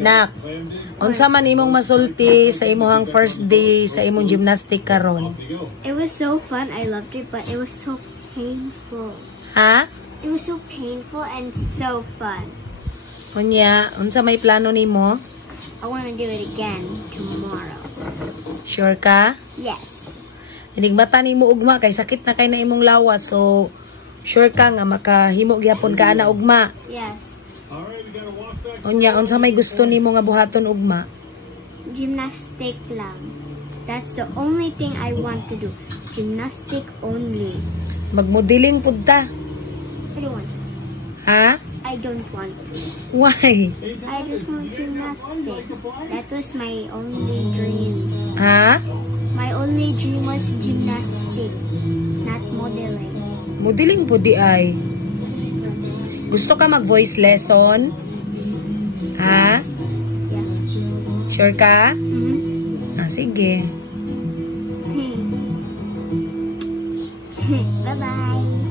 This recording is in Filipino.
Nak, unsa man imong masulti sa imong first day sa imong gymnastic karon? It was so fun. I loved it, but it was so painful. Ha? It was so painful and so fun. Unya, unsa may plano nimo? I want to do it again tomorrow. Sure ka? Yes. Hinigbata nimo ugma kay sakit na kay na imong lawas, so sure ka nga makahimo gyapon ka ana ugma. Yes. Unya, unsa may gusto nimo nga buhaton ugma? Gymnastic lang. That's the only thing I want to do. Gymnastic only. Magmodeling pud ta. I don't want to. Ha? I don't want to. Why? I just want gymnastic. That was my only dream. Ha? My only dream was gymnastic, not modeling. Modeling pud di ay. Gusto ka mag-voice lesson? Ha? Yeah. Sure ka? Mm-hmm. Sige. Bye-bye.